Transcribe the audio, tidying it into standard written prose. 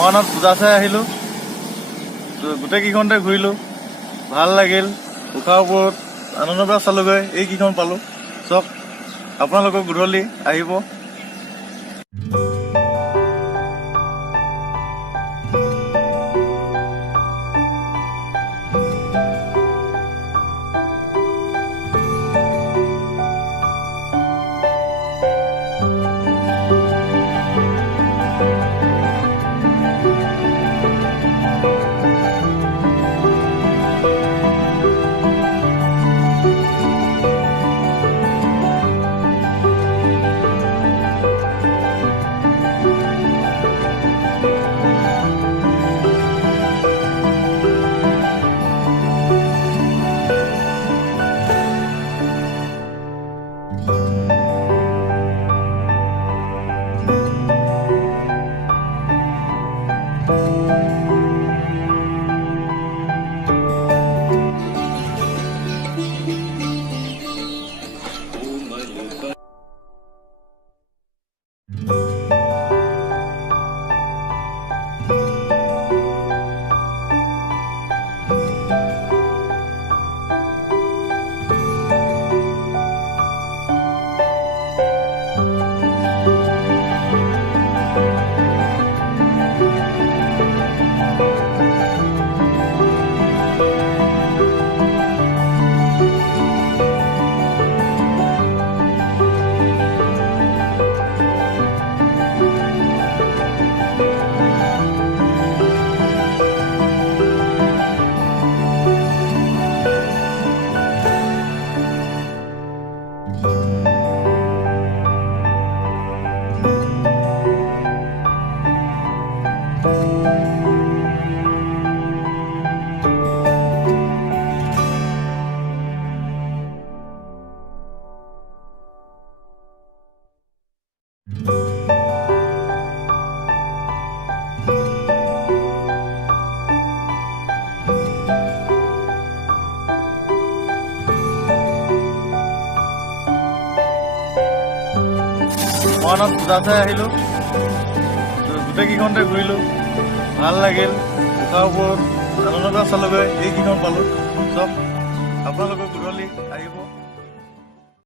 মহানাত পূজা চাই আহিলোঁ। গোটেইকেইখনতে ঘূৰিলোঁ, ভাল লাগিল। উষাৰ ওপৰত আনন্দৰ চালোগৈ, এইকেইখন পালোঁ। চব আপোনালোকক গধূলি আহিব। মহানাত পূজা চাই আহিলোঁ। গোটেইকেইখনতে ঘূৰিলোঁ, ভাল লাগিল। উষাৰ ওপৰত আনন্দৰ চালোগৈ, এইকেইখন পালোঁ। চব আপোনালোকক গধূলি আহিব।